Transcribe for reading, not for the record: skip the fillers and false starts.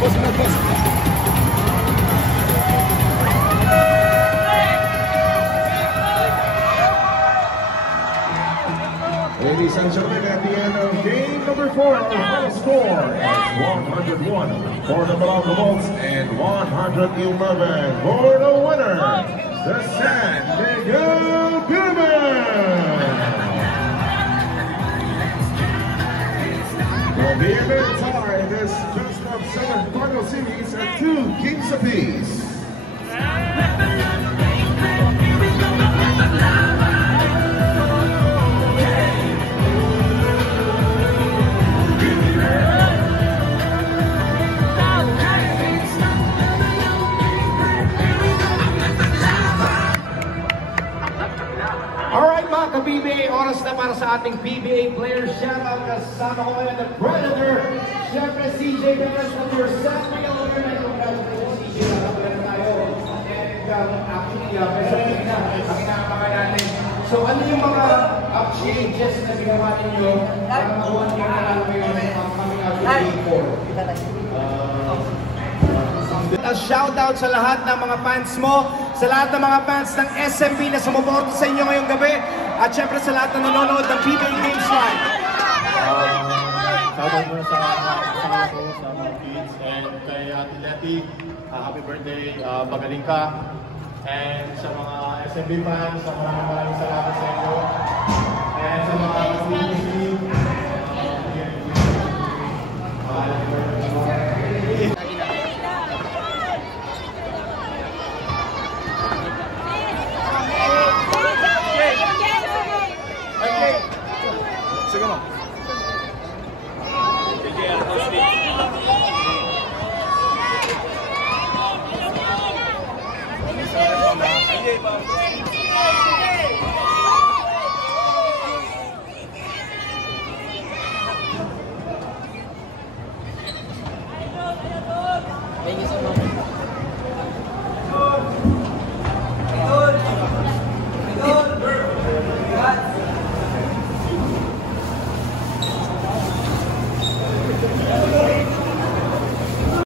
Ladies and gentlemen, at the end of game number 4, our final score is 101 for the Malacca Bolts and 111 for the winner, the San Miguel Beermen. Well, the events are in this best of 7 final series at 2 games apiece. Alright mga ka-PBA, oras na para sa ating PBA players. Shoutout, kasama ko ngayon ng Predator. Siyempre CJ Beres of your San Miguel Beermen. Congratulations CJ, nakapalan na tayo. And actually, present na ang inaakaman natin. So ano yung mga changes na ginawa ninyo para makuha nyo na lang ngayon ang coming out of Game 4? A shoutout sa lahat ng mga fans mo, sa lahat ng mga fans ng SMB na sumuporta sa inyo ngayong gabi, at syempre sa lahat ng nanonood ng PBA Games Live. Shoutout muna sa kasama ko, sa mga kids, and kay Ate Letty, happy birthday, magaling ka. And sa mga SMB fans, maraming salamat sa inyo. And sa mga community, Sige mo. Thank you so much.